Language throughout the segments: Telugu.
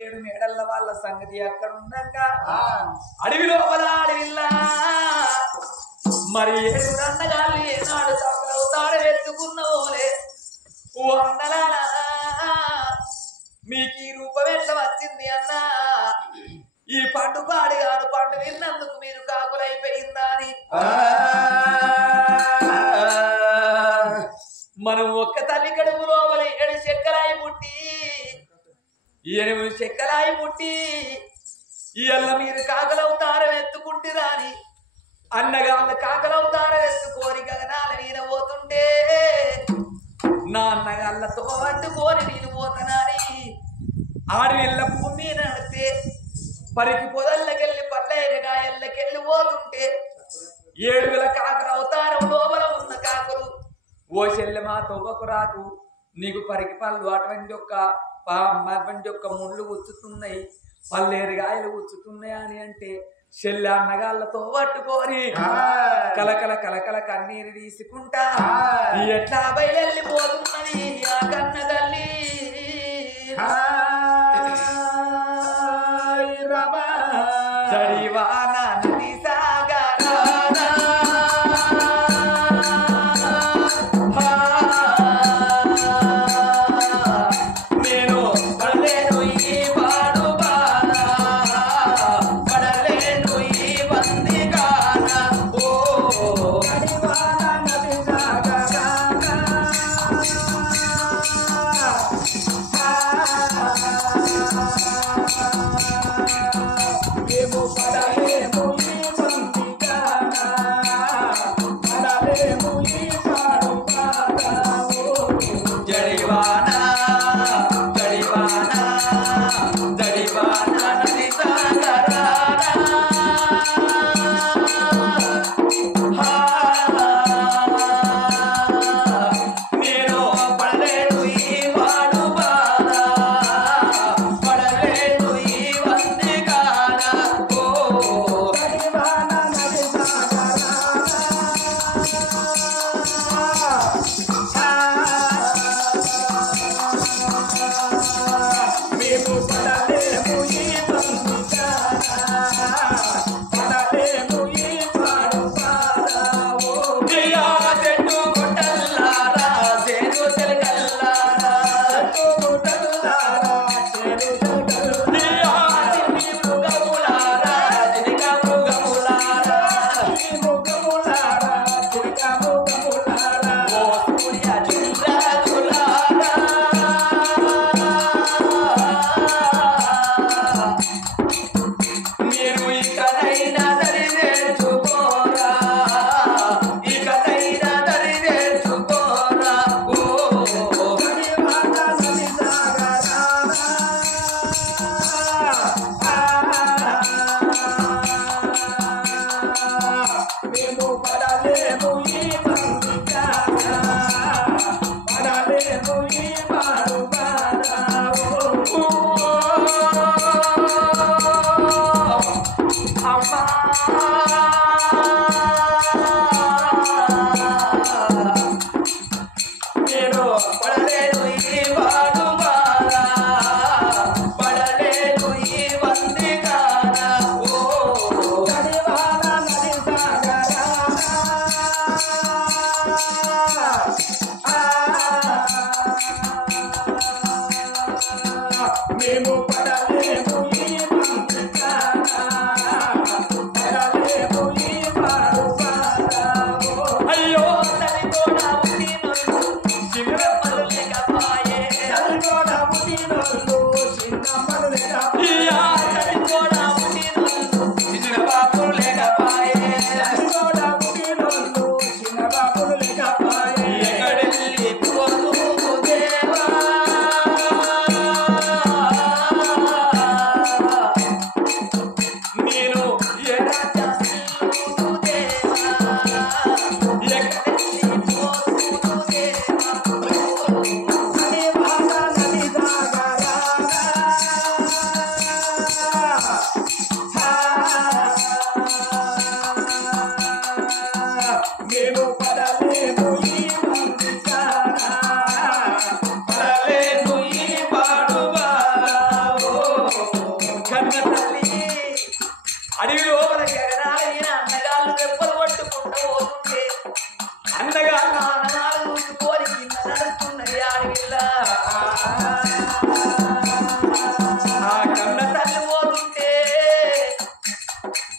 ఏడు మేడల్ల వాళ్ళ సంగతి అక్కడ ఉన్నాక అడవి లోపల అడవిల్లా మరి ఏడుగురు అన్నగాళ్ళు ఏనాడు తమలవుతాడు ఎత్తుకున్నోలే ఓ అన్నలారా మీకు ఈ రూపం ఎట్లా వచ్చింది అన్నా ఈ పండు పాడి కాదు పండు విన్నందుకు మీరు కాకులైపోయిందా అని మనం ఒక్క తల్లి కడుపు లోపల 7 చెక్కలాయి పుట్టి 8 చెక్కలాయి పుట్టి ఇయ్యల్ల మీరు కాకలవుతారం ఎత్తుకుంటురాని అన్నగాళ్ళ కాకలవుతారం ఎత్తుకోరి గగనాల మీద పోతుంటే నా అన్నగాళ్ళతో పట్టుకోని నేను పోతానని ఆడవిళ్ళ భూమి నడితే పరికి పొదల్లకెళ్ళి పల్లెగాయల్లకెళ్ళి పోతుంటే 7 కాకల అవతారం లోపల ఉన్న కాకులు ఓ చెల్లె మా తవ్వకు రాకు నీకు పరికి పళ్ళు అటువంటి యొక్క ముళ్ళు గుచ్చుతున్నాయి పల్లేరుగాయలు గుచ్చుతున్నాయి అని అంటే చెల్లె అన్నగాళ్ళతో పట్టుకొని కలకల కలకల కన్నీరు తీసుకుంటా ఎట్లా బయలుపోతున్నది ఆ కన్న తల్లి జడివాన నది సాగరా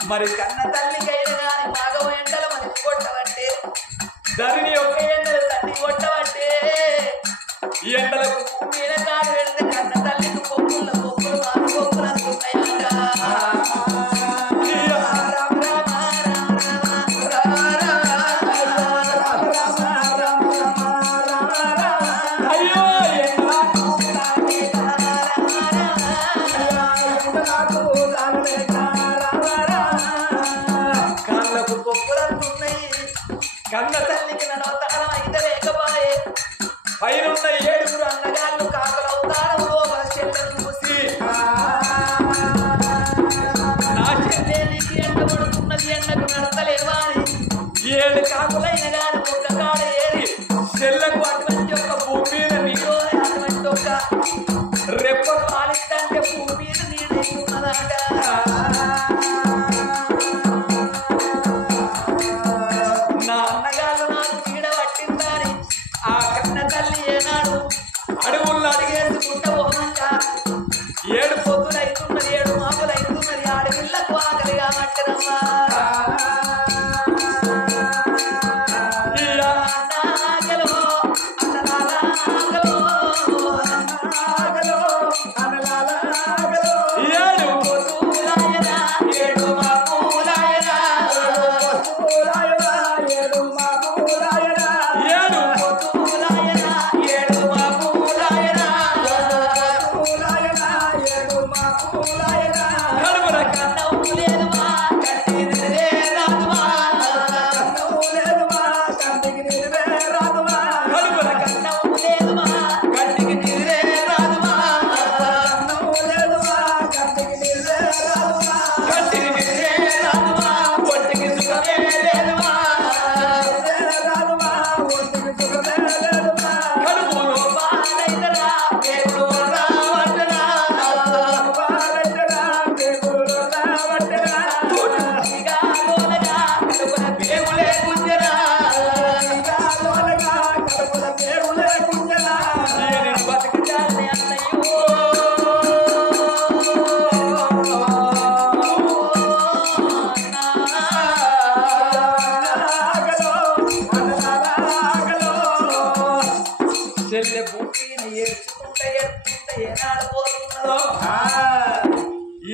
మరి కన్న తల్లికైనా కానీ మాగవ ఎండల మనకి కొట్టబట్టే ధరిని ఒక్క ఎండలు తల్లి కొట్టబట్టే ఈ ఎండలకు మీద కాలు పెడితే కన్న తల్లికి పొక్కులు మారు పొక్కులు అనుకున్నాయట. కన్న తల్లికి నడవతారం అయితే లేకపోయే పైనున్న 7 అన్నగాళ్ళు కాకలవుతారు లోపల చెట్లను మూసి నా చెల్లెలికి ఎండ పడుతున్నది ఎండకు నడతలేవా అని 7 కాకులైన గాని ఒక్క కాడ ఏరి చెల్లకు అటువంటి ఒక భూమి మీద నీరు అటువంటి ఒక రెప్పలు ఆలిస్తంటే భూమి మీద నీడైతున్నదట. నా అన్నగాళ్ళు నాకు నీడ పట్టిందని ఆ కన్న తల్లి ఏనాడు అడుగుల్లో అడిగేసుకుంటూ పోమంటా 7 పొద్దులు అవుతున్నది 7 మాపులు అవుతున్నది ఆడపిల్లకు ఆకలిగా మట్టరమ్మా. చెల్లె బుట్టిని ఏడ్చుకుంటే ఏనాడు పోతున్నదో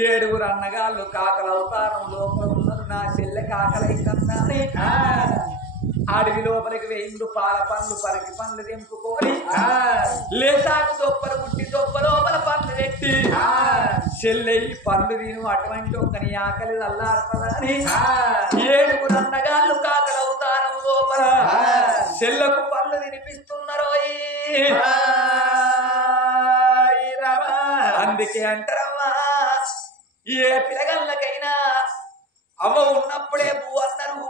7 అన్నగాళ్ళు కాకల అవతారం లోపల ఉన్నారు. నా చెల్లె కాకలైతుందని అడవి లోపలికి 1000 పాల పండ్లు పరికి పండ్లు తెంపుకొని లేసాకు దొప్పలు పుట్టి దొప్ప లోపల పండ్లు పెట్టి చెల్లె ఈ పండ్లు తిను అటువంటి ఒక్కని ఆకలి అల్లాడుతుందని 7 అన్నగాళ్ళు కాకల అవతారం లోపల చెల్లకు పండ్లు తినిపిస్తున్నారు. అందుకే అంటారమ్మా ఏ పిల్లగళ్ళకైనా అవ్వ ఉన్నప్పుడే పువ్వు అన్నారు,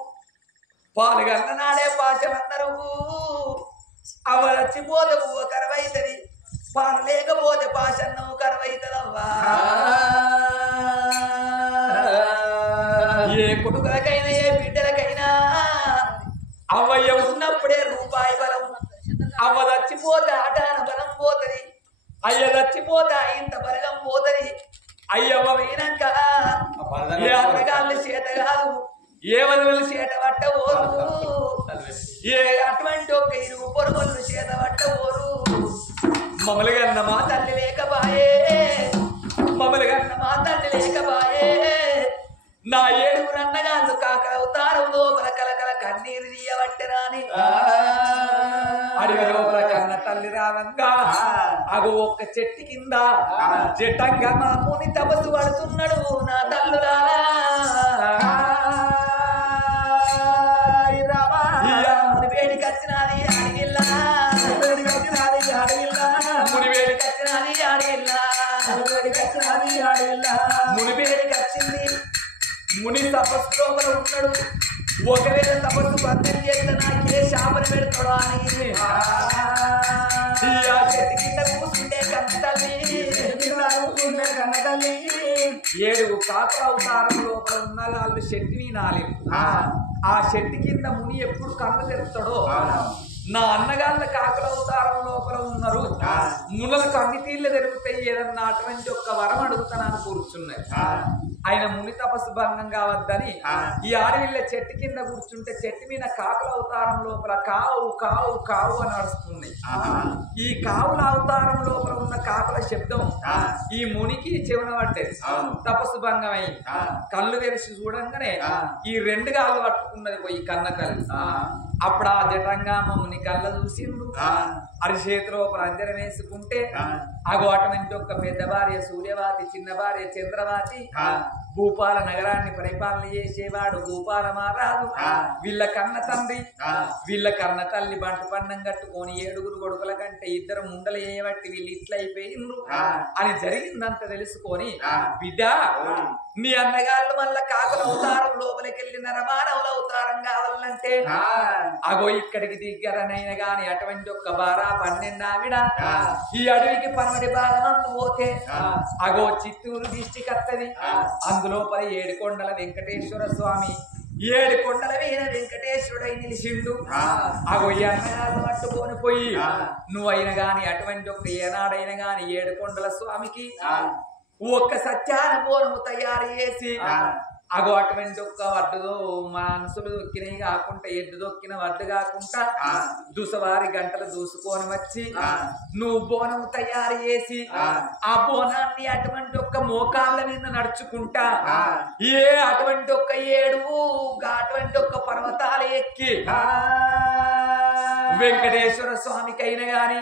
పాలుగన్న నాడే పాశం అన్నారు. అవ్వ చచ్చిపోతే పువ్వు కరువైతుంది, పాలు లేకపోతే పాశన్నము కరువైతుందవ్వా. ఏ కొడుకులకైనా ఏ బిడ్డలకైనా అవ్వయ్య ఉన్నప్పుడే రూపాయి బలం, అవ్వ చచ్చిపోతే ఆటాన బలం పోతుంది, అయ్య చచ్చిపోతే ఇంత బలగం పోతుంది. అయ్యవ్వ పోయినాక ఏ అన్నగాళ్ళు చేత కాదు, ఏ వదిలి చేత పట్టబోరు, ఏ అటువంటి ఒక 2 పొరుగులు చేత పట్టబోరు. మమ్మల్ని కన్న మా తల్లి లేకపాయే, మమ్మల్ని కన్న మా తల్లి లేకపాయే. నా 7 అన్నగాళ్ళు కాకలవుతారు లోపల కలకల కన్నీరు తీయబట్టరాని అడవి లోపల కన్న తల్లి రావంగా అగో ఒక్క చెట్టు కింద జట్టంగా మా ముని తపస్సు పడుతున్నాడు. నా తల్లురా ముని వేడికి వచ్చినది అడిగిల్లా, ముని వేడికి వచ్చినది అడిగిల్లా, ముని వేడికి వచ్చింది. ముని తపస్సు లోపల ఉన్నాడు. ఒకవేళ తపస్సు భద్రం చేస్తే నాకే శాపన పెడతాడు అని ఆ చెట్టు కింద కూర్చుంటే కన్న తల్లి 7 కాకుల అవతారం లోపల ఉన్న వాళ్ళు చెట్టుని నాలేదు. ఆ చెట్టు కింద ముని ఎప్పుడు కన్ను తెరుస్తాడో నా అన్నగాళ్ళ కాకుల అవతారం లోపల ఉన్నారు మునులకు అన్ని తీళ్ళ జరుగుతాయి ఏదన్నా అటువంటి ఒక్క వరం అడుగుతానని కూర్చున్నది ఆయన ముని తపస్సు భంగం కావద్దని ఈ ఆడవిళ్ళ చెట్టు కింద కూర్చుంటే చెట్టు మీద కాకుల అవతారం లోపల కావు కావు కావు అని నడుస్తుంది ఈ కావుల అవతారం లోపల ఉన్న కాకుల శబ్దం ఈ మునికి చెవిన పడ్డది తపస్సు భంగం అయింది కళ్ళు తెరిచి చూడంగానే ఈ రెండు గాళ్ళు పట్టుకున్నది పోయి కన్న తల్లి అప్పుడు ఆ జటంగా ముని కళ్ళ చూసిండు అరిచేతిలో అంజనం వేసుకుంటే అగో అటువంటి ఒక పెద్ద భార్య సూర్యవాతి చిన్న భార్య చంద్రవాతి భూపాల నగరాన్ని పరిపాలన చేసేవాడు భూపాల మహారాజు వీళ్ళ కన్న తండ్రి వీళ్ళ కన్న తల్లి బంట పన్నం కట్టుకొని 7 కొడుకుల కంటే 2 ముండలు చేయబట్టి వీళ్ళు ఇట్లా అయిపోయిండ్రు అని జరిగిందంత తెలుసుకొని బిడ్డ నీ అన్నగాళ్ళు మళ్ళా కాకుల అవతారం లోపలికి వెళ్ళిన రమానవుల అవతారం కావాలంటే అగో ఇక్కడికి దిగ్గరనైనా గాని అటువంటి ఒక్క బారా 12 ఆవిడ ఈ అడవికి 12 భాగం పోతే అగో చిత్తూరు డిస్టిక్ వస్తది అందులో 7 కొండల వెంకటేశ్వర స్వామి 7 కొండల మీద వెంకటేశ్వరుడై నిలిచిండు అగో ఈ అన్నగాళ్ళు పట్టుకొని పోయి నువ్వైనా గాని అటువంటి ఒక్క ఏనాడైనా గాని 7 కొండల స్వామికి ఒక్క సత్యాన బోనము తయారు చేసి అగో అటువంటి ఒక్క వడ్డు మనసులు దొక్కినవి కాకుండా ఎడ్డు దొక్కిన వడ్డు కాకుండా దుసవారి గంటలు దూసుకొని వచ్చి నువ్వు బోనము తయారు చేసి ఆ బోనాన్ని అటువంటి ఒక్క మోకాళ్ళ మీద నడుచుకుంటా అటువంటి ఒక్క 7 అటువంటి ఒక్క పర్వతాలు ఎక్కి వెంకటేశ్వర స్వామికైనా గాని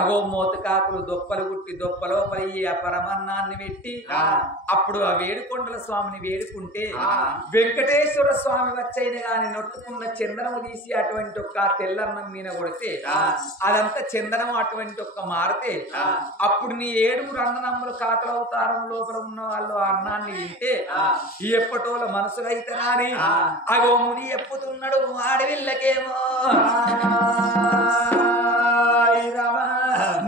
అగో మోతకాకులు దొప్పలు గుట్టి దొప్పలోపలి ఆ పరమన్నాన్ని పెట్టి అప్పుడు ఆ 7 కొండల స్వామిని వేడుకుంటే వెంకటేశ్వర స్వామి వచ్చైనా గాని నొట్టుకున్న చందనము తీసి అటువంటి ఒక్క తెల్లన్నం మీద కొడితే అదంతా చందనం అటువంటి ఒక్క మారితే అప్పుడు నీ 7 అన్నదమ్ములు కాకుల అవతారం లోపల ఉన్న వాళ్ళు ఆ అన్నాన్ని తింటే ఎప్పటోల మనసులైతే రాని అగో ముని ఎప్పుతున్నాడు ఆడవిళ్ళకేమో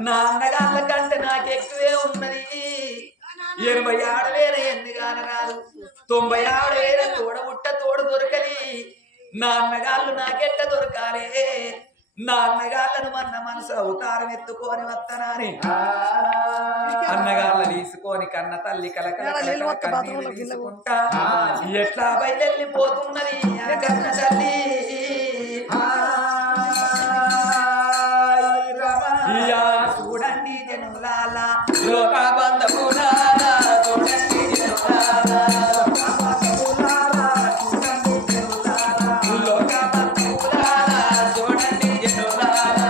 నా అన్నగాళ్ళ కంటే నాకు ఎక్కువే ఉన్నది 86,000 ఎన్నిగాన రాదు 96,000 తోడబుట్ట తోడు దొరకలి నా అన్నగాళ్ళు నాకెట్ట దొరకాలే నా అన్నగాళ్ళను మన మనసు అవతారం ఎత్తుకొని వస్తానని అన్నగాళ్ళ తీసుకొని కన్న తల్లి కలకల కన్నీళ్ళు తీసుకుంటా ఎట్లా బయలుపోతున్నది కన్న తల్లి చూడండి జనులాల లోక బంధువులాల చూడండి జనులాల లోక బంధువులాల చూడండి జనులాల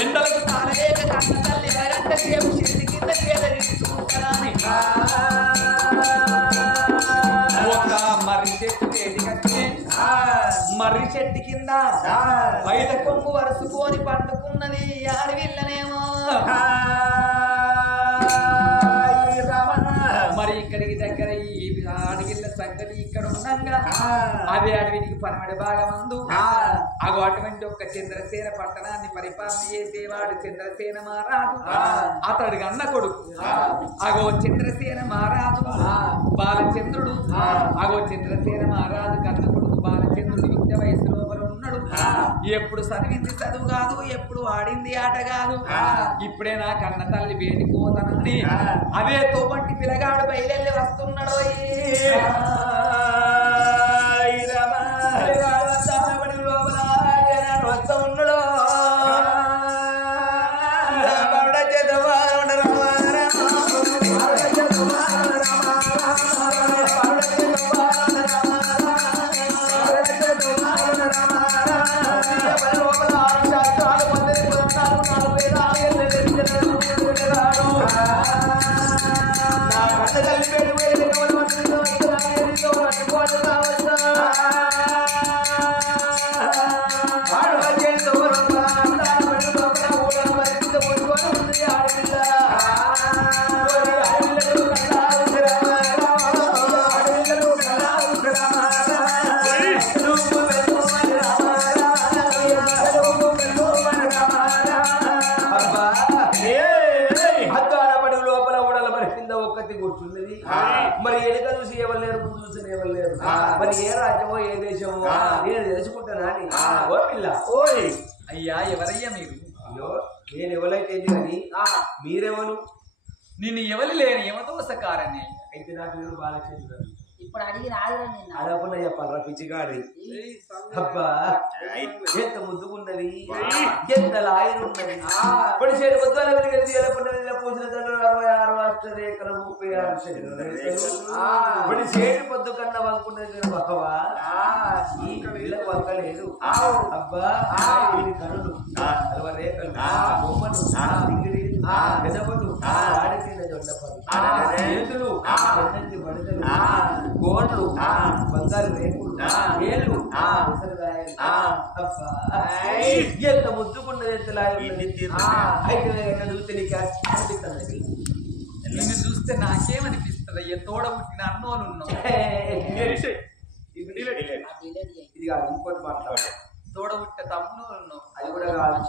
ఎండలకు తాళలేక కన్న తల్లి ఎరగంట సేపు చెట్టు కింద చేదరించుకుంటారని ఒక మర్రి చెట్టు ఎదిగట్టి మర్రి చెట్టు కింద బయట కొంగు వరుసుకొని పండుకున్నది ఆడవిల్లనేమో మరి ఇక్కడికి దగ్గర ఈ ఆడవిల్ల సంగతి ఇక్కడ ఉండగా అదే అడవికి పనమడి భాగమందు అగో అటువంటి ఒక చంద్రసేన పట్టణాన్ని పరిపాలన చేసేవాడు చంద్రసేన మహారాజు అతడికి అన్న కొడుకు అగో చంద్రసేన మహారాజు బాలచంద్రుడు అగో చంద్రసేన మహారాజు కన్న కొడుకు బాలచంద్రుడు యుక్త వయసు లోపల ఉన్నాడు ఎప్పుడు చదివింది చదువు కాదు ఎప్పుడు ఆడింది ఆట కాదు ఇప్పుడే నా కన్న తల్లి వేడిపోతానండి అదే తోబంటి పిల్లగాడు బయలుదేరి వస్తున్నాడు వస్తూ ఉన్నాడు మరి ఎడక చూసి ఎవరు లేరు ముందు చూసి ఎవరు లేరు మరి ఏ రాజ్యమో ఏ దేశమో నేను తెలుసుకుంటానా అని ఓ పిల్ల ఓయ్ అయ్యా ఎవరయ్యా మీరు అయ్యో నేను ఎవరైతే కానీ మీరెవరు నిన్ను ఎవరు లేని యమదోసకారని అయితే నా పేరు బాలచంద్ర ఇప్పుడు అడిగి అడగకుండా చెప్పాలరా పిచ్చిగాడి అబ్బా ఎంత ముద్దుకున్నది ఎంత లాయరున్నది ఇప్పుడు చేడు పొద్దున పూసిన తండ్రి 66 రేఖలు 36 ఇప్పుడు చేడు పొద్దు కన్నా వంకున్నది బావా ఈ పిల్లకు వంకలేదు అబ్బా వీడి కనులు 60 రేఖలు బొమ్మలు దిగిడి పెదపలు ఆడిపోయిన జొండపలు చేతులు బడితలు గోళ్ళు బంగారు రేకులు ఏళ్ళు ఎంత ముద్దుకున్నది ఎంత అయితే చూస్తే నీకు అనిపిస్తుంది నిన్ను చూస్తే నాకేమనిపిస్తుంది అయ్యా తోడ పుట్టిన అన్నోళ్ళు ఉన్నావు ఇది కాదు ఇంకోటి మాట్లాడు తోడ పుట్టిన తమ్ముడు ఉన్నావు అది కూడా కాదు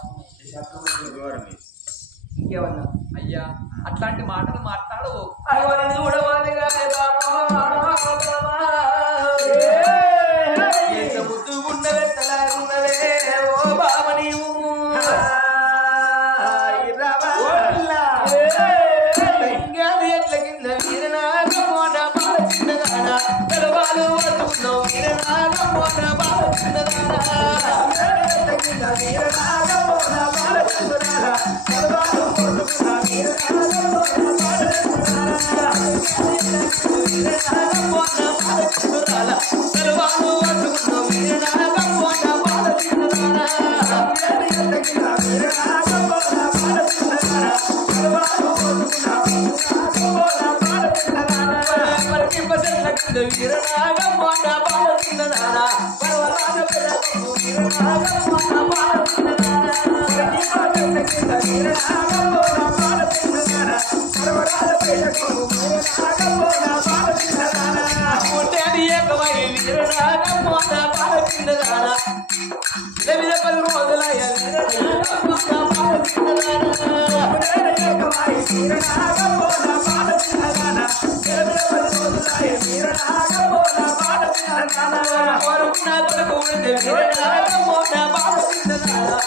ఇంకేమన్నా అయ్యా అట్లాంటి మాటలు మాట్లాడవు ఎంత ముద్దు ఉన్నవే తలాగున్నవే ఓ బాబా నీవు ఎట్ల కింద వీరనాగమోన బాల చిన్నదానా తెలవాలు వదుకున్నావు వీరనాగమోన బాల చిన్నదానా కింద వీరనాగమోన బాల చిన్నదానా తెలవాలు వదుకున్నా వీరనాగమోన బాల చిన్నదానా వీరనాగమోన బాల చిన్నదానా తెలవాలు వదుకున్నావు వీరనాగమోన బాల చిన్నదానా కింద వీరనాగమోన బాల చిన్నదానా తెలవాలు వదుకున్నా వీరనాగమోన బాల చిన్నదానా పర్వతాల పిల్లలకు వీరనాగమోన బాల చిన్నదానా వీరనాగమోన బాల చిన్నదానా పర్వతాల పిల్లకు వీరనాగమోన బాల చిన్నదానా ఉండేది ఏకమై వీరనాగమోన బాల చిన్నదానా వివిధ పలు రోజులయ్య వీరనాగమోన బాల చిన్నదానా ఉండేది ఏకమై వీరనాగమోన బాల చిన్నదానా వివిధ పలు రోజులయ్య వీరనాగమోన బాల చిన్నదానా కోరుకున్న కొడుకు ఉండే వీరనాగమోన బాల చిన్నదానా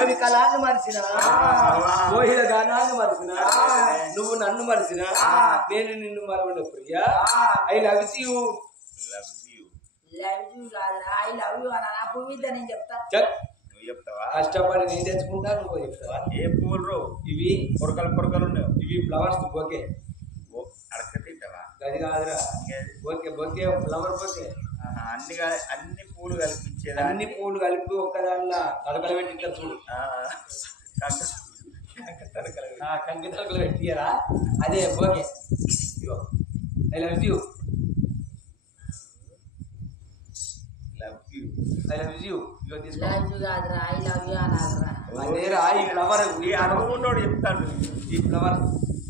అవి కళాన్ని మరిచినా ఓహిల గానాన్ని మరిచినా నువ్వు నన్ను మరిచినా నేను నిన్ను మరవను Priya. I love you. I love you అన్న పువ్వు నేను చెప్తా. చెప్తావా? కష్టపడి నేను తెచ్చుకుంటా, నువ్వు చెప్తావా? ఏ పువ్వులు ఇవి పొరకలు ఉన్నాయి. ఇవి ఫ్లవర్స్ బొకే. అడకతింటావా? గది కాదురా, బొకే బొకే ఫ్లవర్ బొకే. అన్ని పూలు కల్పించేది. అన్ని పూలు కలిపి ఒక్కదానిలా తడకలు పెట్టి ఇట్లా చూడు. కంకి తడకలు పెట్టియరా, అదే బొకే. ఇగో I love you. I love you. ఇగో తీసుకో. కాదురా ఐ లవ్ యూ అనాలరా. అదేరా ఈ ఫ్లవర్. ఈ అనుకుంటోడు చెప్తాడు ఈ ఫ్లవర్.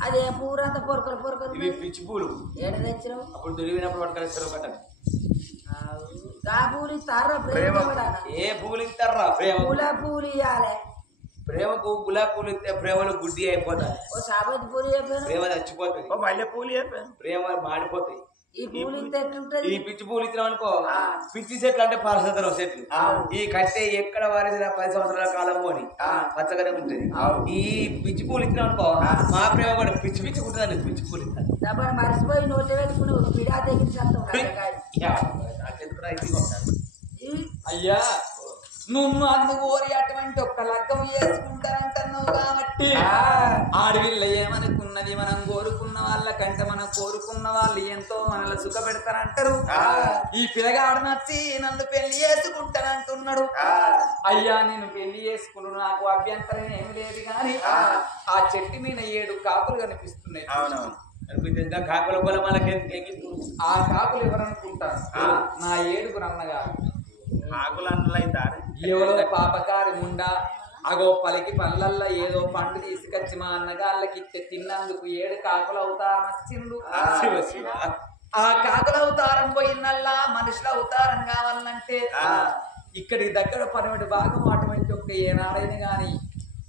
అదే పూరంతా పొరకలు ఇవి పిచ్చి పూలు. ఏడ తెచ్చినావు? అప్పుడు దొరికినప్పుడు పట్టుకొస్తారు ఒకట. గా పూలు ఇస్తారా? ప్రేమ ఏ పూలు ఇస్తారా? ప్రేమ పూలు ఇవ్వాలి. ప్రేమకు గులాబీ పూలు ఇస్తే ప్రేమలు గుడ్డి అయిపోతాయి. ఓ సాబతి పూలు చెప్పాను. ప్రేమ చచ్చిపోతుంది. మల్లె పూలు చెప్పాను. ప్రేమ మాడిపోతాయి. ఈ పూలు ఇస్తే ఎట్లుంటది? ఈ పిచ్చి పూలు ఇచ్చినాం అనుకో, పిచ్చి చెట్లు అంటే పారసతరం చెట్లు. ఈ కట్టే ఎక్కడ వారేసిన 10 సంవత్సరాల కాలం పోని పచ్చగానే ఉంటుంది. ఈ పిచ్చి పూలు ఇచ్చినాం అనుకో, మా ప్రేమ కూడా పిచ్చి పిచ్చి ఉంటుందండి. పిచ్చి పూలు ఇస్తాను డబ్బని మర్చిపోయి నోట్లు పెట్టుకుని బిడా తెగించేస్తాం. అయ్యా నువ్వు అందుకోరి అటువంటి ఒక్క లగ్గం చేసుకుంటారంటున్నావు కాబట్టి ఆడవిల్ల ఏమనుకున్నది మనం కోరుకున్న వాళ్ళకంటే మనం కోరుకున్న వాళ్ళు ఎంతో మనల్ని సుఖ పెడతారంటారు. ఈ పిల్లగాడు నచ్చి నన్ను పెళ్లి చేసుకుంటానంటున్నాడు. అయ్యా నేను పెళ్లి చేసుకున్నాను, నాకు అభ్యంతరం ఏమి లేదు కానీ ఆ చెట్టు మీద 7 కాకులు కనిపిస్తున్నాయి. అవునవును కనిపిస్తుంది. కాకుల పొలం వాళ్ళకి ఆ కాకులు ఎవరనుకుంటారు? నా 7 అన్నగారు. ఎవరో పాపకారి ముండా అగో పలికి పళ్ళల్లో ఏదో పండు తీసుకొచ్చి మా అన్నగాళ్ళకి ఇచ్చే తిన్నందుకు 7 కాకులు అవతారం వచ్చిండు. ఆ కాకుల అవతారం పోయినల్లా మనుషుల అవతారం కావాలంటే ఇక్కడికి దగ్గర 12 భాగం అటువంటి ఒక్క ఏనాడైనా గాని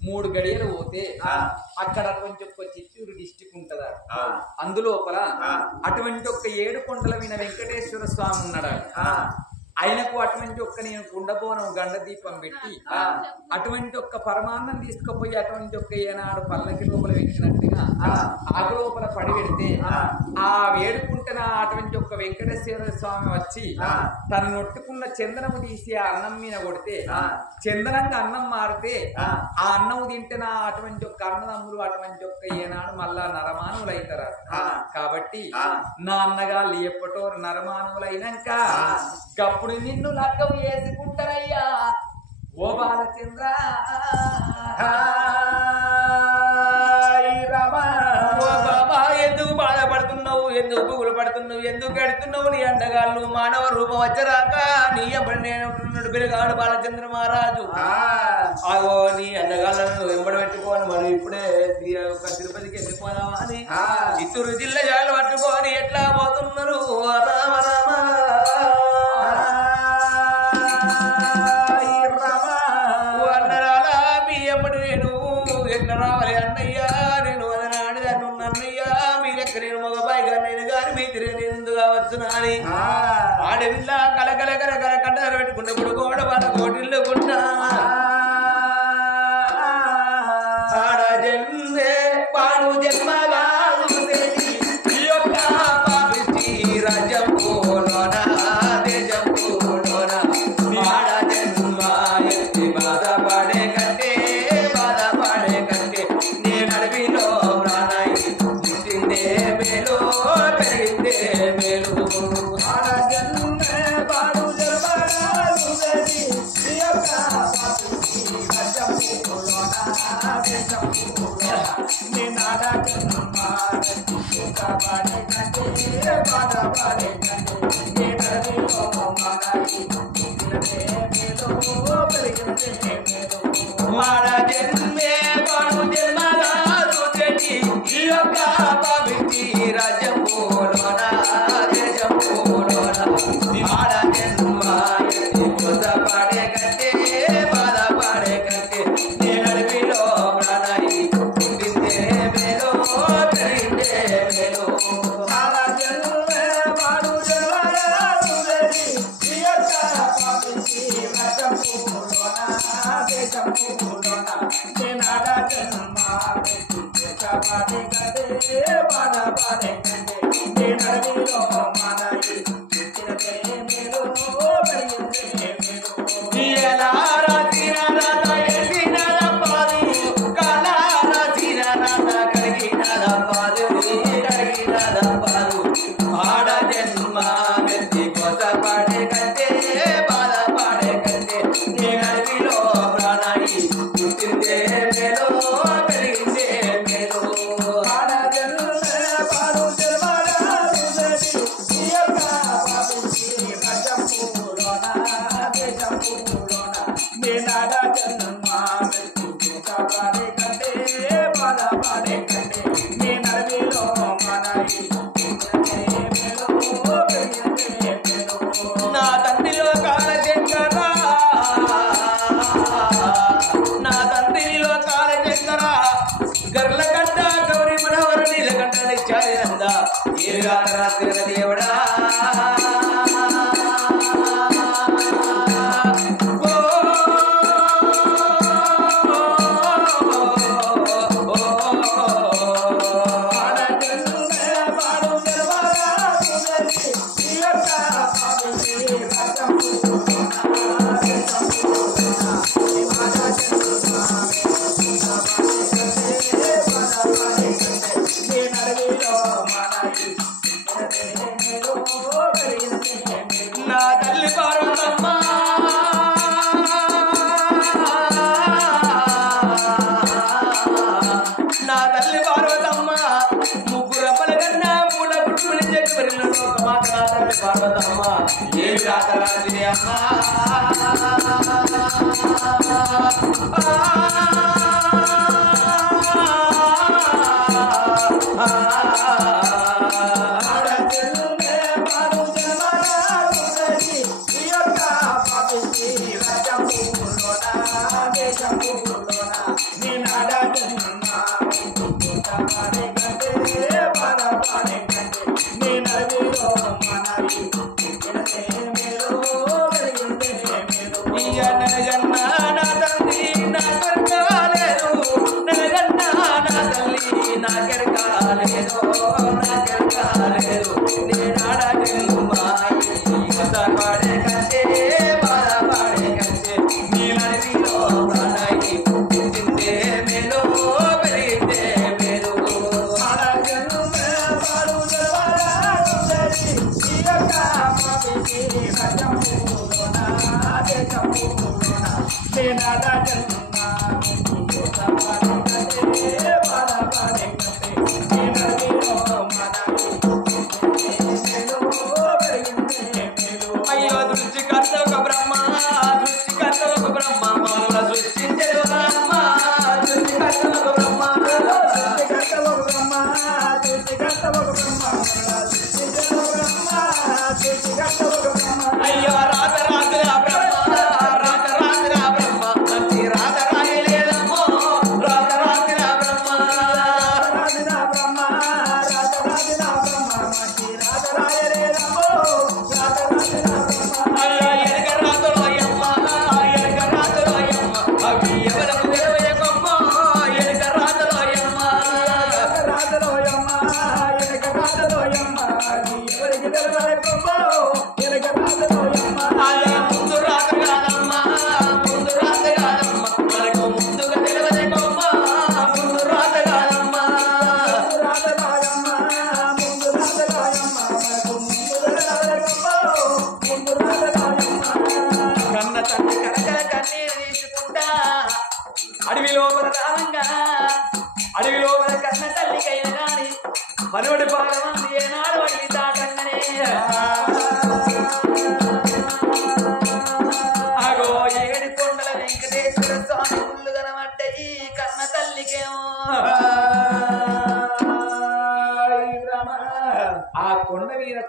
3 గడియలు పోతే అక్కడ అటువంటి ఒక్క చిత్తూరు డిస్టిక్ ఉంటదా, అందులోపల అటువంటి ఒక్క 7 కొండల మీద వెంకటేశ్వర స్వామి ఉన్నాడు. ఆయనకు అటువంటి ఒక్క నేను కుండబోనం గండ దీపం పెట్టి అటువంటి ఒక్క పరమాన్నం తీసుకుపోయి అటువంటి ఒక్క ఏనాడు పల్లకి లోపల పెట్టినట్టుగా ఆకు లోపల పడి పెడితే ఆ వేడుకుంటున్న అటువంటి ఒక్క వెంకటేశ్వర స్వామి వచ్చి తను నొట్టుకున్న చందనము తీసి ఆ అన్నం మీద కొడితే చందనంగా అన్నం మారితే ఆ అన్నం తింటే అటువంటి ఒక్క అన్నదమ్ములు అటువంటి ఒక్క ఏనాడు మళ్ళా నరమానవులు అవుతారు. కాబట్టి నా అన్నగాళ్ళు ఎప్పటో నరమానవులు అయినాక అప్పుడు నిన్ను లగ్గం వేసుకుంటారయ్యా ఓ బాలచంద్ర. ఎందుకు బాధపడుతున్నావు, ఎందుకు పువ్వులు పడుతున్నావు, ఎందుకు గడుతున్నావు? నీ అండగాళ్ళు మానవ రూపం వచ్చరాక నీ ఎంబడి నేను పిల్లగాడు బాలచంద్ర మహారాజు. ఆగో నీ అండగాళ్ళను వెంబడి పెట్టుకోని మనం ఇప్పుడే తిరుపతికి వెళ్ళిపోదామా అని చిత్తూరు జిల్లా జాలు పట్టుకొని ఎట్లా పోతున్నారు? రామ రామ అన్నరాలా మీ ఎంబడి నేను ఎట్లా రావాలి అన్నయ్యా? నేను అదనాడి దాన్ని ఉన్న అన్నయ్యా మీరెక్క నేను మగబాయిగా నేను గాని మీ తిరిగి నేను ఎందుకు కావచ్చు అని ఆడవిల్లా కలకల కలకల కట్టారు పెట్టుకుంటే ఇప్పుడు గోడ వాళ్ళ కోటిల్లు గుంటా ఆడ జన్మే పాడు జన్మగా రాజ్యంలోన దేశంలోన ఆడ జన్మ ఎత్తి బాధపడే కంటే నేను అడవిలో ప్రాణాయి పుట్టిందే మేలో పెరిగిందే మాడ జన్మే పడు జన్మగా చూచెటి ఈ యొక్క పవిత్రి రాజ్యములోన దేశములోన మాడ జన్మ పడే కంటే బాధపడే కంటే నేనడివిలో ప్రాణాయి పుట్టిందే మేలో పెరిగిందే మేలో చాలా జన్మే పడు జన్మగా చూచెటి ఈ యొక్క పవిత్రి రాజ్యములోన దేశములోన నేనాడ జన్మ పడే కంటే బాధపడే కంటే నేనడివిలో ప్రాణాయి పుట్టిందే మేలో పెరిగిందే మేలో ఎలా తీరనాథ ఎల్లినద పాదు కలార తీరనాథ కడిగినద పాదు కడిగినద పాదు ఆడ జన్మ వ్యక్తి కోసపడే కంటే బాధపడే కంటే నేనడివిలో ప్రాణాయి పుట్టిందే మేలో పెరిగిందే మేలో ఆడ జన్మ పాడు జన్మగా ఈ యొక్క పవిత్రి రాజ్యములోన దేశములోన నేనాడ జన్మ పడే కంటే బాధపడే కంటే నేనడివిలో ప్రాణాయి నా తండ్రిలో కాలశంకరా నా తండ్రిలో కాలశంకరా గర్లకంట గౌరీ మనోహర నీలకంట నిత్యానంద ఏరుగాక రాత్రి దేవుడా నా తల్లి పార్వతమ్మ నా తల్లి పార్వతమ్మ ముగ్గురమ్మల కన్నా మూల పుట్టుకుని చెట్టుబరిలో లోకమాత నా తల్లి పార్వతమ్మ ఏమి రాత్రి అమ్మా అయ్యో రాత రాత బ్రహ్మ రాత రాత బ్రహ్మ రాత రాయలేదమ్మ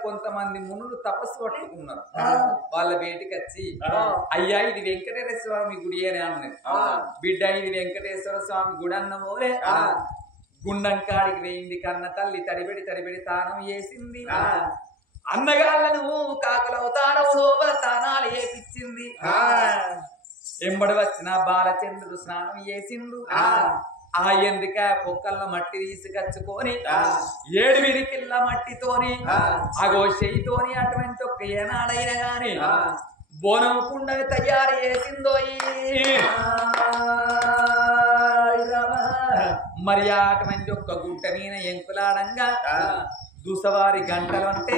కొంతమంది మునులు తపస్సు పట్టుకున్నారు. వాళ్ళ బయటికి వచ్చి అయ్యా ఇది వెంకటేశ్వర స్వామి గుడి అని అన్నది. బిడ్డ ఇది వెంకటేశ్వర స్వామి గుడి అన్నమోలే గుండం కాడికి వేయింది కన్న తల్లి తడిబెడి తానం వేసింది. అన్నగాళ్ళను కాకలవుతానం లోపల తానాలు వేపించింది. ఎంబడి వచ్చిన బాలచంద్రుడు స్నానం చేసిండు. ఆ ఎందుక పొక్కల్ల మట్టి తీసుకొచ్చుకొని 7 విరికిళ్ళ మట్టితోని అగో చెయ్యితోని అటువంటి ఒక్క ఏనాడైనా గాని బోనం కుండని తయారు చేసిందో. మరి అటువంటి ఒక్క గుంట మీద ఎంకులాడంగా దుసవారి గంటలు అంటే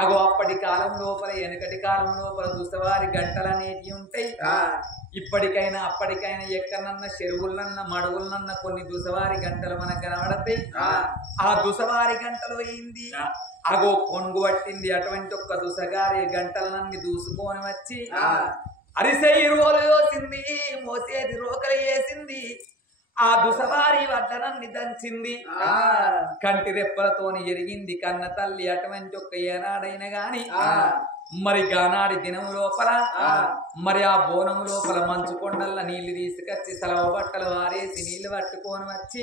అగో అప్పటి కాలం లోపల వెనకటి కాలం లోపల దుసవారి గంటలు అనేటివి ఉంటాయి. ఇప్పటికైనా అప్పటికైనా ఎక్కడన్నా చెరువులన్నా మడుగులన్నా కొన్ని దుసవారి గంటలు మనకు కనబడతాయి. ఆ దుసవారి గంటలు అయింది అగో కొనుగు పట్టింది. అటువంటి ఒక్క దుసగారి గంటలన్నీ దూసుకొని వచ్చి అరిసెయ్యి రోలు వేసింది, మోసేది రోకలు వేసింది. ఆ దుసవారి వడ్లనన్ని దంచింది. కంటి రెప్పలతోని ఎరిగింది కన్న తల్లి అటువంటి ఒక్క ఏనాడైనా గాని మరి గానాడి దినం లోపల మరి ఆ బోనం లోపల మంచు కొండల్ల నీళ్లు తీసుకొచ్చి సలవ బట్టలు వారేసి నీళ్లు పట్టుకొని వచ్చి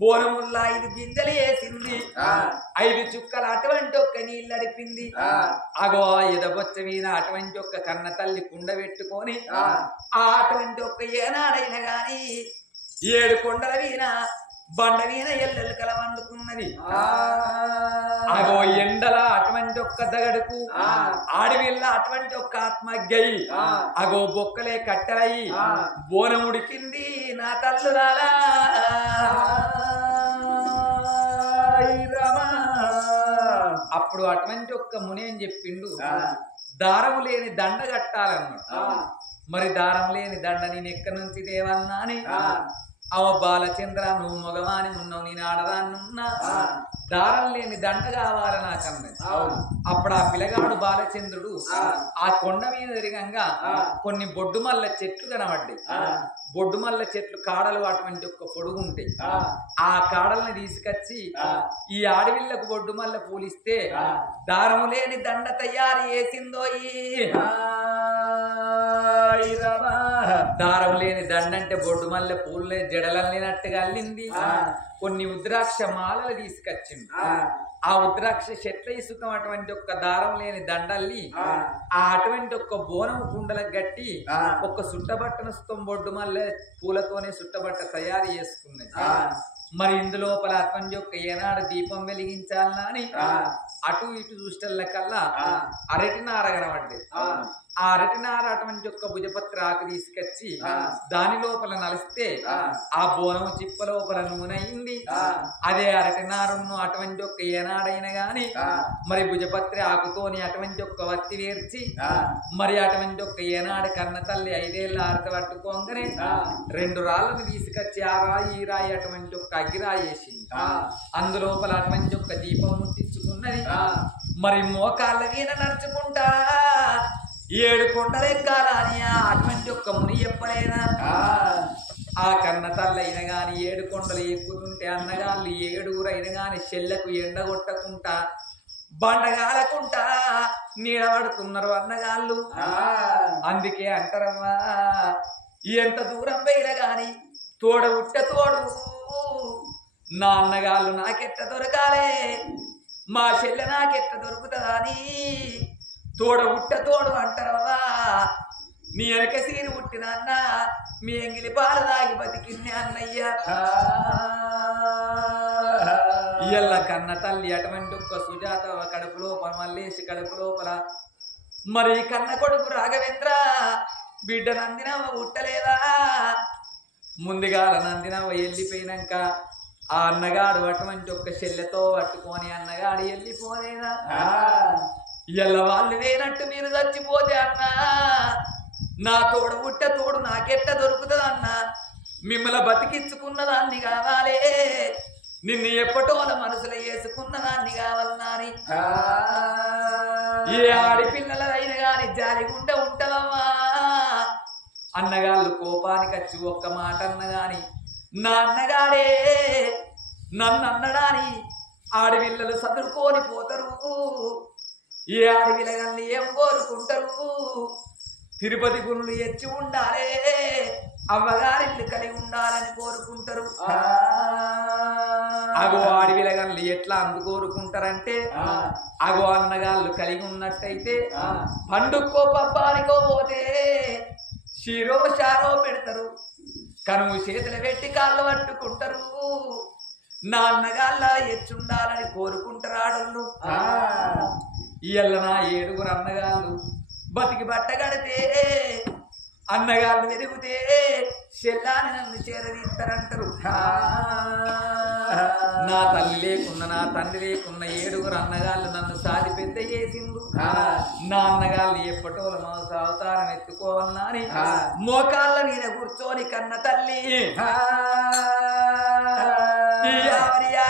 బోనముల్లా 5 గింజలు వేసింది. 5 చుక్కలు అటువంటి ఒక్క నీళ్ళు అడిపింది. అగో ఎదబొచ్చ మీద అటువంటి ఒక్క కన్న తల్లి కుండ పెట్టుకొని అటువంటి ఒక్క ఏనాడైనా గాని 7 కొండల వీణ బండ వీణ ఎల్లెలు కల వండుకున్నది. అగో ఎండల అటువంటి ఒక్క దగడుకు ఆడివిల్ల అటువంటి ఒక్క ఆత్మగ్గయి అగో బొక్కలే కట్టెలయి బోనం ఉడికింది. నా తల్లురాలా అప్పుడు అటువంటి ఒక్క ముని అని చెప్పిండు దారము లేని దండ కట్టాలన్నమాట. మరి దారం లేని దండ నేను ఎక్కడి నుంచి దేవన్నా అని అవ బాలచంద్ర నువ్వు మగవాని ఉన్నావు నేను ఆడదాన్నున్నా దారం లేని దండ కావాలి నాకన్నది. అప్పుడు ఆ పిల్లగాడు బాలచంద్రుడు ఆ కొండ మీద తిరగంగా కొన్ని బొడ్డుమల్ల చెట్లు కనబడ్డాయి. బొడ్డుమల్ల చెట్లు కాడలు అటువంటి ఒక్క పొడుగు ఉంటాయి. ఆ కాడల్ని తీసుకొచ్చి ఈ ఆడవిళ్లకు బొడ్డుమల్ల పూలిస్తే దారము లేని దండ తయారు చేసిందో. దారం లేని దండ అంటే బొడ్డుమల్ల పూలే జడలన్నట్టుగా అల్లింది. కొన్ని ఉద్రాక్ష మాలలు తీసుకొచ్చింది. ఆ ఉద్రాక్ష చెట్ల ఇసుకం అటువంటి ఒక్క దారం లేని దండల్ని అటువంటి ఒక్క బోనం కుండలకు గట్టి ఒక్క సుట్టబట్టను బొడ్డు మల్లె పూలతోనే సుట్టబట్ట తయారు చేసుకున్నది. మరి ఇందులోపల అటువంటి ఒక్క ఏనాడు దీపం వెలిగించాలన్నా అని అటు ఇటు చూస్తల్ల కల్లా అరటి నార కనబడ్డది. ఆ అరటి నార అటువంటి ఒక్క భుజపత్ర ఆకు తీసుకొచ్చి దాని లోపల నలిస్తే ఆ బోనం చిప్ప లోపల నూనె అయింది. అదే అరటి నారును అటువంటి ఒక్క ఏనాడైనా గాని మరి భుజపత్రి ఆకుతోని అటువంటి ఒక్క వత్తి వేర్చి మరి అటువంటి ఒక్క ఏనాడు కన్న తల్లి 5 ఏళ్ళ ఆరత పట్టుకోగానే 2 రాళ్ళను తీసుకొచ్చి ఆ రాయి ఈ రాయి అటువంటి ఒక్క అగ్గిరాయి వేసింది. అందులోపల అటువంటి ఒక్క దీపం ముట్టించుకున్నది. మరి మోకాళ్ళ వీణ నడుచుకుంటా 7 కొండలెక్కాలని అటువంటి ఒక్క ముని చెప్పలేనా? ఆ కన్న తల్లైన గాని 7 కొండలు ఎక్కుతుంటే అన్నగాళ్ళు 7 గాని చెల్లకు ఎండగొట్టకుంటా బండగాలకుంటా నీడబడుతున్నారు అన్నగాళ్ళు. అందుకే అంటారమ్మా ఎంత దూరం పోయినా గాని తోడ ఉట్ట తోడు నా అన్నగాళ్ళు నాకెట్ట దొరకాలే, మా చెల్లె నాకెట్ట దొరుకుతుందా అని తోడ ఉట్ట తోడు అంటారవ్వా. నీ వెనక సీరు పుట్టిన అన్న మీ ఎంగిలి పాలు దాగి బతికింది అన్నయ్య. ఇయ్యల్ల కన్న తల్లి అటువంటి ఒక్క సుజాత కడుపు లోపల మల్లేసి కడుపు లోపల మరి కన్న కొడుకు రాఘవేంద్ర బిడ్డ నందినవ్వ ఉట్టలేదా? ముందుగా నందినవ్వ వెళ్ళిపోయినాక ఆ అన్నగాడు అటువంటి ఒక్క చెల్లెతో పట్టుకొని అన్నగాడు వెళ్ళిపోలేదా? ఇయ్యల్ల వాళ్ళు వేనట్టు మీరు చచ్చిపోతే అన్నా నా తోడు పుట్ట తోడు నాకెట్ట దొరుకుతుంది అన్నా, మిమ్మల్ని బతికించుకున్న దాన్ని కావాలే, నిన్ను ఎప్పటోల మనసులో వేసుకున్న దాన్ని కావాలని ఏ ఆడిపిల్లలైనా గాని జాలిగుండ ఉంటావమ్మా. అన్నగాళ్ళు కోపానికి వచ్చి ఒక్క మాట అన్నగాని నా అన్నగాడే నన్ను అన్నడాని ఆడపిల్లలు చదువుకొని పోతారు. ఏ ఆడపిల్లగాన్ని ఏం కోరుకుంటారు? తిరుపతి గురులు ఎచ్చి ఉండాలే, అవ్వగారిల్లు కలిగి ఉండాలని కోరుకుంటారు. అగో ఆడపిల్లగాళ్ళు ఎట్లా అందుకోరుకుంటారంటే అగో అన్నగాళ్ళు కలిగి ఉన్నట్టయితే పండుక్కో పబ్బానికో పోతే షీరో షారో పెడతారు, కనుము చేతులు పెట్టి కాళ్ళు పట్టుకుంటారు. నా అన్నగాళ్ళ ఎచ్చుండాలని కోరుకుంటారు ఆడళ్ళు. ఇయ్యల్ల నా 7 అన్నగాళ్ళు బతికి బట్ట కడితే అన్నగాళ్ళు వెరిగితే చెల్లాని నన్ను చేరదీస్తారంటారు. నా తల్లి లేకున్న నా తండ్రి లేకున్న 7 అన్నగాళ్ళు నన్ను సాది పెద్ద చేసిండు. నా అన్నగాళ్ళు ఎప్పటోల మాస అవతారం ఎత్తుకోవాలన్నా అని మోకాళ్ళ మీద కూర్చొని కన్న తల్లి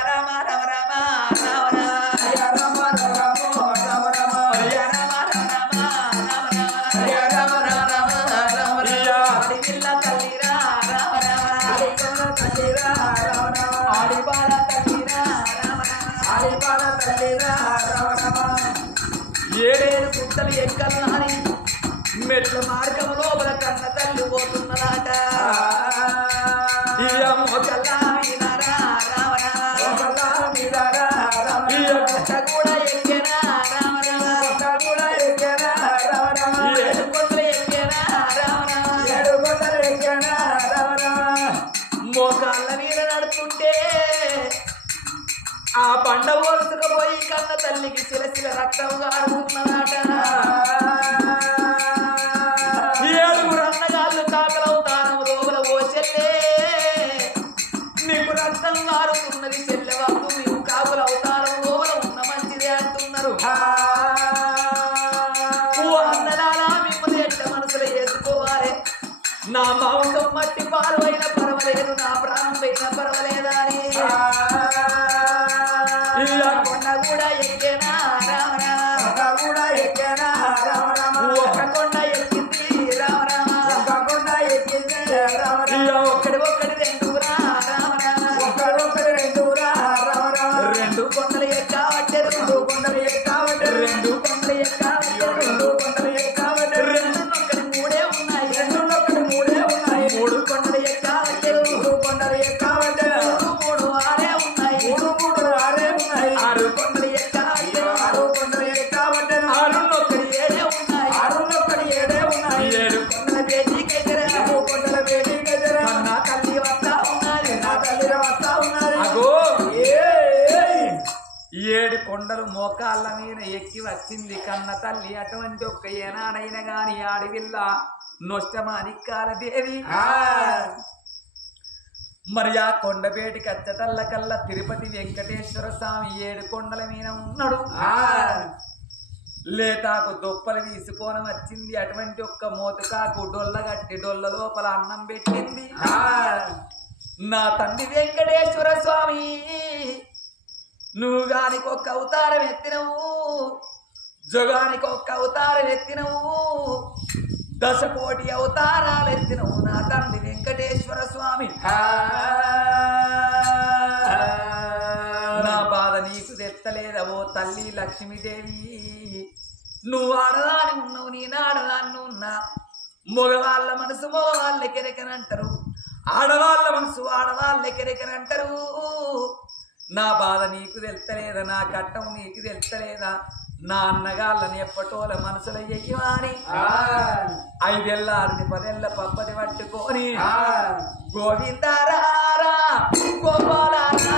రామ రామ రామ ఏడేడు గుట్టలు ఎక్కలని మెట్ల మార్గం లోపల కన్న తల్లి పోతున్నదాట. గుట్ట కూడా ఎక్కేనా ఏడు కొండలు ఎక్కేనా మోకాళ్ళ మీద నడుతుంటే ఆ పండ పోసుకుపోయి కన్న తల్లికి శిలశిల రక్తం కారుతున్నదాట. 7 అన్నగాళ్ళు కాకలవుతాను రోగుల ఓ చెల్లే, నీకు రక్తం కారుతున్నది చెల్లెవాళ్ళు, నీవు కాకులవుతాను రోగుల ఉన్న మంచిదే అంటున్నారు. అన్నలాలా మిమ్మల్ని ఎట్ల మనసులో వేసుకోవాలి? నా మాంసం మట్టి పాలు అయినా పర్వాలేదు, నా ప్రాణం అయినా పర్వాలేదా అని కొండ కూడా ఎక్కేనా రామ రామ, ఒక కొండ ఎక్కింది రామ రామ, ఒక్కడి 2 రామ రామ, 2 కొండలు ఎక్కావట్టే 2 కొండలు ఎక్కావట్టే 2 3 ఉన్నాయి 3 కొండలు ఎక్కావట్టే 3 6 ఉన్నాయి 6 కొండలు ఎక్కావట్టే 6 7 కొండల బేటీకైతే నా తల్లి వస్తా ఉన్నది. అగో 7 కొండలు మోకాళ్ళ మీద ఎక్కి వచ్చింది కన్న తల్లి. అటువంటి ఒక్క ఏనాడైనా గాని ఆడవిల్ల నొష్టమానిక్కాల దేవి మరి ఆ కొండపేటి కచ్చటల్ల కల్లా తిరుపతి వెంకటేశ్వర స్వామి 7 కొండల మీద ఉన్నాడు. లేతాకు దొప్పలు తీసుకొని వచ్చింది. అటువంటి ఒక్క మోతుకాకు డొల్ల గట్టి డొల్ల లోపల అన్నం పెట్టింది. నా తండ్రి వెంకటేశ్వర స్వామి, నువ్వు గానికి ఒక్క అవతారం ఎత్తినవు, జగానికి ఒక్క అవతారం ఎత్తినవు, 10 కోటి అవతారాలు ఎత్తినవు నా తండ్రి వెంకటేశ్వర స్వామి. నా బాధ నీకు తెత్తలేదవో తల్లి లక్ష్మీదేవి. నువ్వు ఆడదాని ఉన్నావు, నేను ఆడదాన్ని ఉన్నా. మగవాళ్ళ మనసు మగవాళ్ళెకెరకనంటారు, ఆడవాళ్ళ మనసు ఆడవాళ్ళెకెరకనంటారు. నా బాధ నీకు తెలుస్తలేదా, నా కట్టం నీకు తెలుస్తలేదా? నా అన్నగాళ్ళని ఎప్పటోల మనసులో ఎయ్యవాని 5 ఏళ్ళ 10 ఏళ్ళ పప్పది పట్టుకొని గోవిందారా గోపాలారా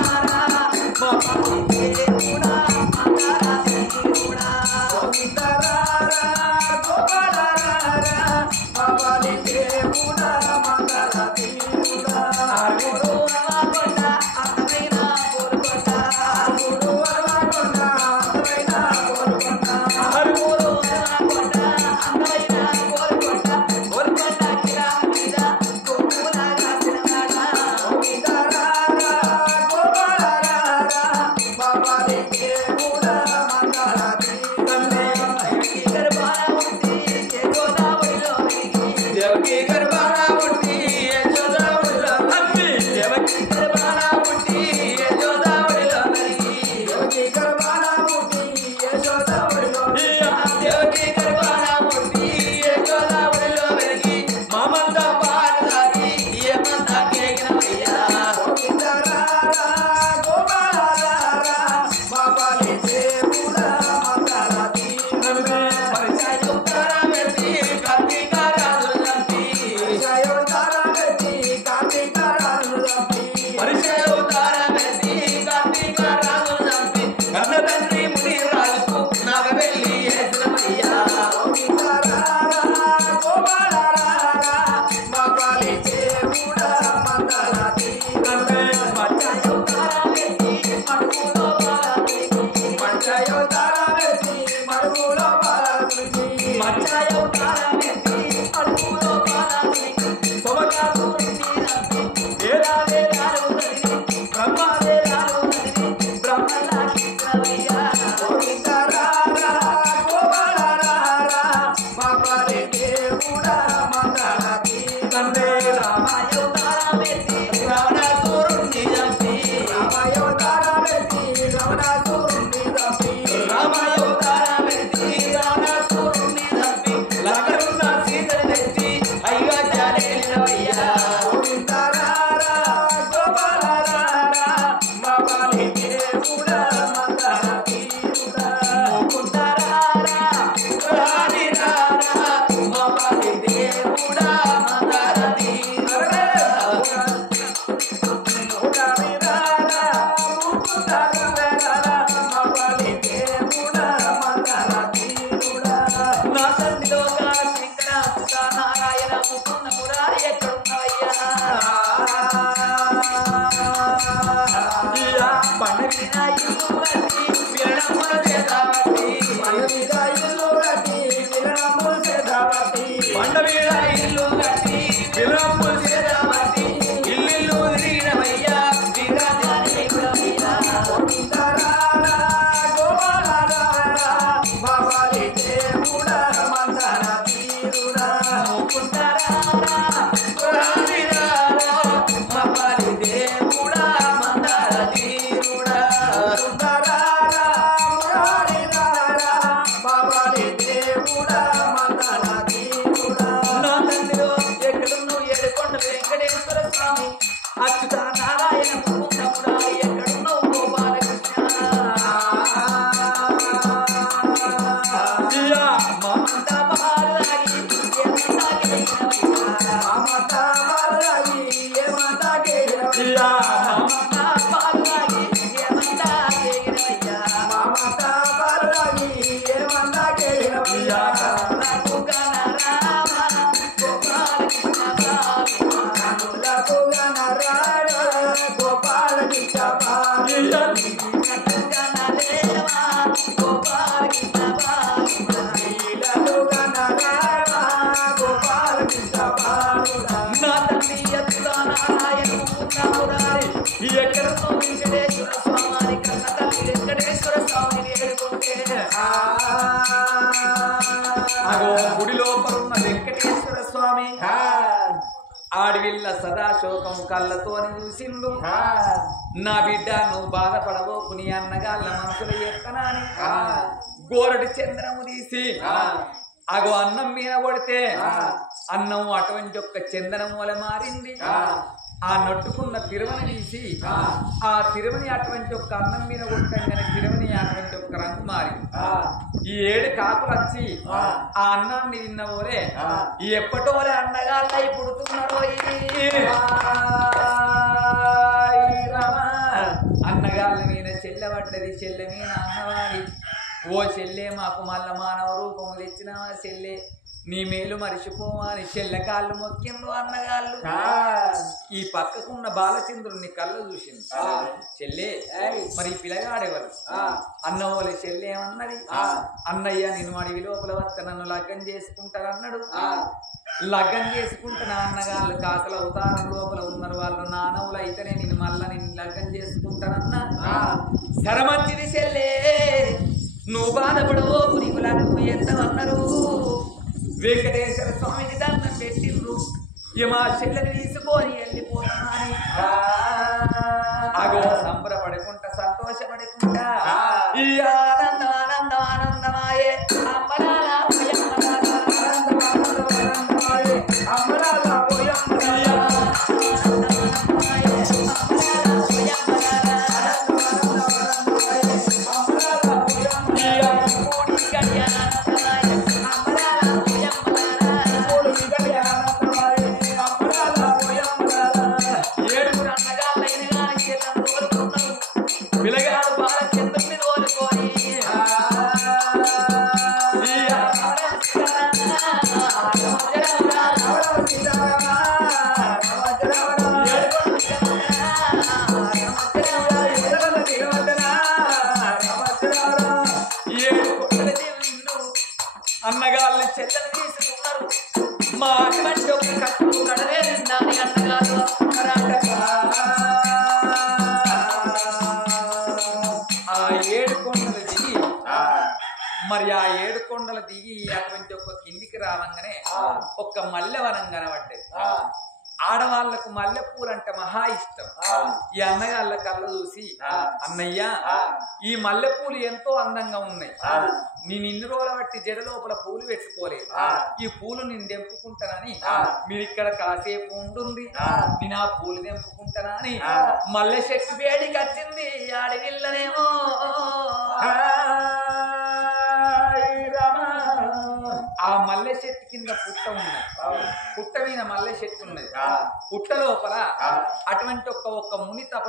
Bye. ఆడివిల్ల సదాశోకం కళ్ళతోని చూసిండు. నా బిడ్డ నువ్వు బాధపడబోకు, నీ అన్నగాళ్ళ మనసులు ఎత్తనాని గోరటి చంద్రము తీసి అగో అన్నం మీద కొడితే అన్నం అటువంటి ఒక చందనం వల్ల మారింది. ఆ నొట్టుకున్న తిరుమని తీసి ఆ తిరుమని అటువంటి ఒక అన్నం మీద కొట్టంగానే తిరుమని అటువంటి ఒక రంగు మారింది. ఈ 7 కాకులు వచ్చి ఆ అన్నాన్ని తిన్న పోలే ఎప్పటోలే అన్నగాళ్ళై పుడుతున్నారు. అన్నగాళ్ళ మీద చెల్లబడ్డది, చెల్లె మీద అన్నవాడి. ఓ చెల్లె మాకు మళ్ళా మానవ రూపము తెచ్చినావా చెల్లె, నీ మేలు మరిచిపోవని చెల్లె కాళ్ళు మొక్కిండ్రు అన్నగాళ్ళు. ఈ పక్కకున్న బాలచంద్రుని కళ్ళు చూసింది. చెల్లె మరి పిల్లగాడేవారు అన్నవాళ్ళ చెల్లె ఏమన్నది, అన్నయ్య నేను అడిగి లోపల వస్త నన్ను లగ్గం చేసుకుంటారన్నాడు. లగ్గం చేసుకుంటున్నా అన్నగాళ్ళు కాకల అవతారం లోపల ఉన్నారు. వాళ్ళు నానవులు అయితేనే నేను మళ్ళా నేను లగ్గం చేసుకుంటానన్నా. సరమంచిది చెల్లె, నువ్వు బాధపడవో నీకు లగ్గం ఎంతవన్నారు. వెంకటేశ్వర స్వామికి దండం పెట్టిండ్రు. మా చెల్లెని తీసుకొని వెళ్ళిపోతానని అగో సంబరపడుకుంటా సంతోషపడుకుంటా ఈ ఆనందం ఆనందం ఆనందమాయే అమ్మలాలా పిల్లగాడు బాగా చంద్రుని కోరుకొని చిన్నాని అంటగాలు ఆ 7 కొండలు దిగి మరి ఆ 7 కొండలు దిగి అటువంటి ఒక కిందికి రావంగానే ఒక్క మల్లెవనం కనబడ్డది. ఆడవాళ్లకు మల్లెపూలు అంటే మహా ఇష్టం. ఈ అన్నగాళ్ళ కళ్ళ చూసి అన్నయ్య ఈ మల్లెపూలు ఎంతో అందంగా ఉన్నాయి, నేను ఇన్ని రోజుల బట్టి జడ లోపల పూలు పెట్టుకోలేదు, ఈ పూలు నేను తెంపుకుంటానని మీరు ఇక్కడ కాసేపు ఉంటుంది, నేను ఆ పూలు తెంపుకుంటానా అని మల్లె చెట్టు వేడికి వచ్చింది. ఆడవిల్లనేమో ఆ మల్లె చెట్టు కింద పుట్ట ఉన్నది, పుట్ట మీద మల్లె చెట్టు ఉన్నది. పుట్ట లోపల అటువంటి ఒక్క ముని తపస్సు